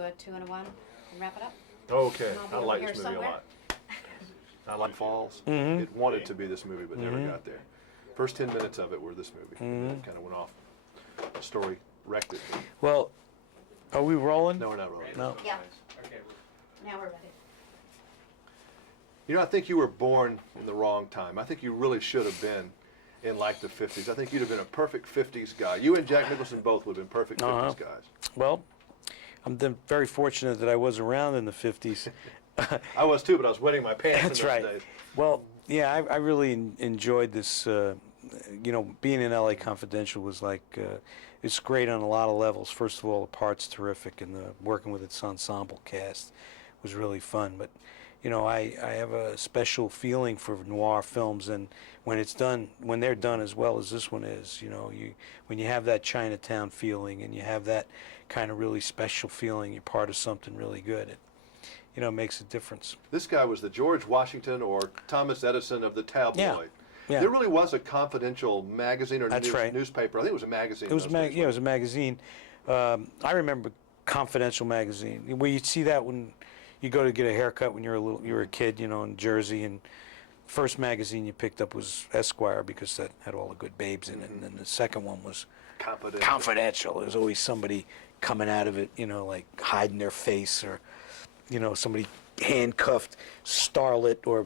do a 2 and a 1 and wrap it up? Okay, I'll be I over like here this movie somewhere. a lot. I like Falls. Mm-hmm. It wanted to be this movie, but never got there. First 10 minutes of it were this movie. And then it kind of went off. The story wrecked it. Well, are we rolling? No, we're not rolling. No. Yeah. Now we're ready. You know, I think you were born in the wrong time. I think you really should have been in like the 50s. I think you'd have been a perfect 50s guy. You and Jack Nicholson both would have been perfect 50s guys. Well, I'm very fortunate that I was around in the 50s. I was too, but I was wetting my pants That's in those right. days. Well, yeah, I really enjoyed this. You know, being in LA Confidential was like, it's great on a lot of levels. First of all, the part's terrific, and working with its ensemble cast was really fun. But, you know, I have a special feeling for noir films, and when they're done as well as this one is, you know, when you have that Chinatown feeling and you have that kind of really special feeling, you're part of something really good. You know, it makes a difference. This guy was the George Washington or Thomas Edison of the tabloid. Yeah. There really was a Confidential magazine or newspaper. I think it was a magazine. It was it was a magazine. I remember Confidential magazine, where you'd see that when you go to get a haircut when you were a kid, you know, in Jersey, and first magazine you picked up was Esquire because that had all the good babes in it, and then the second one was Confidential. There was always somebody coming out of it, you know, like hiding their face, or, you know, somebody handcuffed starlet or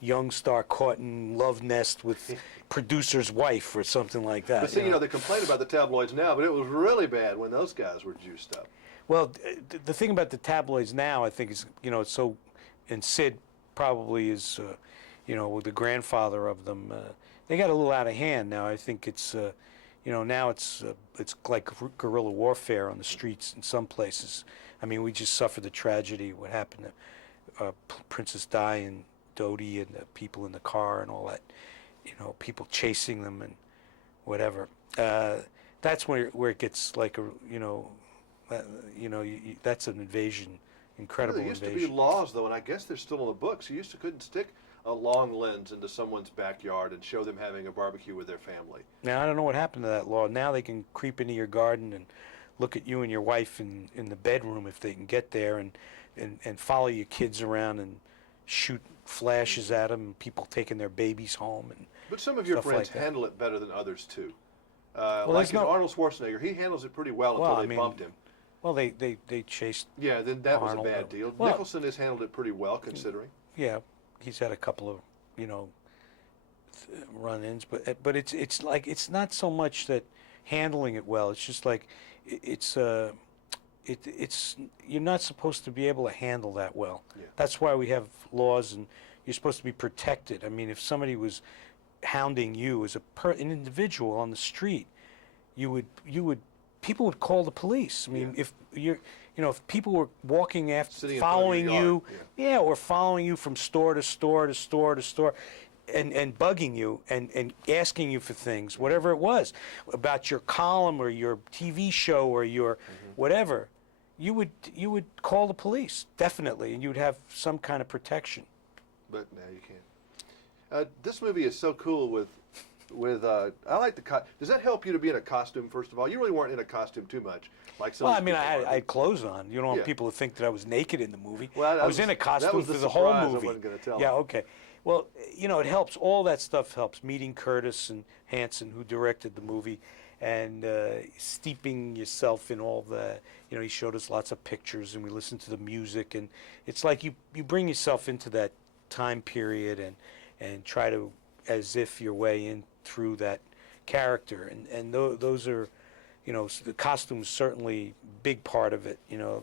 young star caught in love nest with producer's wife or something like that. But see, you know, they complain about the tabloids now, but it was really bad when those guys were juiced up. Well, the thing about the tabloids now, I think, is, you know, it's so, and Sid probably is, you know, the grandfather of them. They got a little out of hand now. I think it's, you know, now it's like guerrilla warfare on the streets in some places. I mean, we just suffered the tragedy, what happened to Princess Di and Dodie and the people in the car and all that, you know, people chasing them and whatever. That's where it gets like a, you know, that's an invasion, incredible invasion. There used to be laws, though, and I guess they're still in the books. You couldn't stick a long lens into someone's backyard and show them having a barbecue with their family. Now, I don't know what happened to that law. Now they can creep into your garden and look at you and your wife in the bedroom if they can get there, and follow your kids around and shoot flashes at them, and people taking their babies home. But some of your friends like handle it better than others, too. Well, like Arnold Schwarzenegger, he handles it pretty well until they bumped him. Well, they chased Yeah, then that Arnold. was a bad deal. Well, Nicholson has handled it pretty well, considering. Yeah, he's had a couple of, you know, run-ins, but it's like, it's not so much that handling it well. It's just like it's you're not supposed to be able to handle that well. Yeah. That's why we have laws, and you're supposed to be protected. I mean, if somebody was hounding you as an individual on the street, people would call the police. I mean, if if people were walking after, following you, or following you from store to store to store to store, and bugging you and asking you for things, whatever it was, about your column or your TV show or your whatever, you would call the police, definitely, and you'd have some kind of protection. But now you can't. This movie is so cool with I like the does that help you to be in a costume, first of all? You really weren't in a costume too much, like some. Well, I mean, I had clothes on. You don't want people to think that I was naked in the movie. Well, I was in a costume for the whole movie. I wasn't going to tell Yeah, them. okay. Well, you know, it helps. All that stuff helps. Meeting Curtis and Hanson, who directed the movie, and steeping yourself in all the, you know, he showed us lots of pictures, and we listened to the music, and it's like you bring yourself into that time period and try to, as if your way in through that character, and those are, you know, the costume's certainly a big part of it. You know,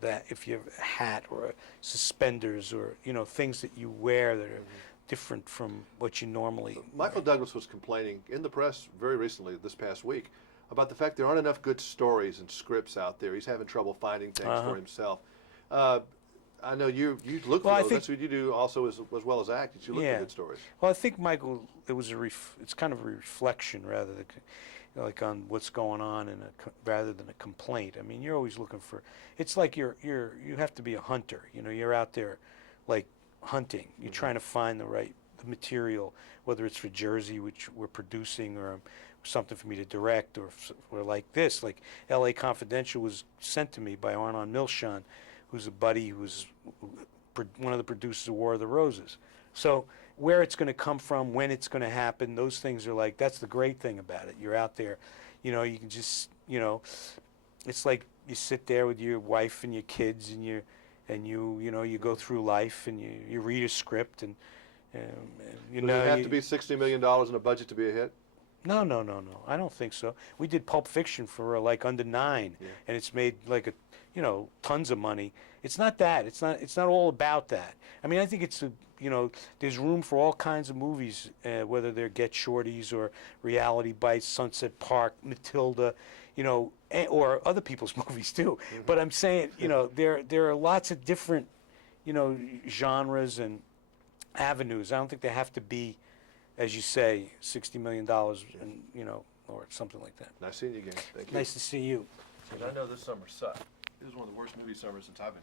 that if you have a hat or suspenders or, you know, things that you wear that are different from what you normally. Michael Douglas was complaining in the press very recently, this past week, about the fact there aren't enough good stories and scripts out there. He's having trouble finding things for himself. I know you look for those. That's what you do also as well as act. You look for good stories. Well, I think, Michael, it's kind of a reflection rather than, like, on what's going on rather than a complaint. I mean, you're always looking for. It's like you have to be a hunter. You know, you're out there, like, hunting. You're trying to find the material, whether it's for Jersey, which we're producing, or something for me to direct, or like this, like L.A. Confidential was sent to me by Arnon Milchan, who's a buddy who's one of the producers of War of the Roses. So where it's going to come from, when it's going to happen, those things are like, that's the great thing about it. You're out there, you know, you can just, you know, it's like you sit there with your wife and your kids, and you know, you go through life, and you read a script, and you know. Does it have to be $60 million in a budget to be a hit? No. I don't think so. We did Pulp Fiction for like under $9, and it's made like you know, tons of money. It's not that. It's not all about that. I mean, I think it's you know, there's room for all kinds of movies, whether they're Get Shorties or Reality Bites, Sunset Park, Matilda, you know, or other people's movies too. Mm-hmm. But I'm saying, you know, there are lots of different, you know, genres and avenues. I don't think they have to be, as you say, $60 million, and you know, or something like that. Nice seeing you again. Thank you. Nice to see you. And I know this summer sucked. It was one of the worst movie summers since I've been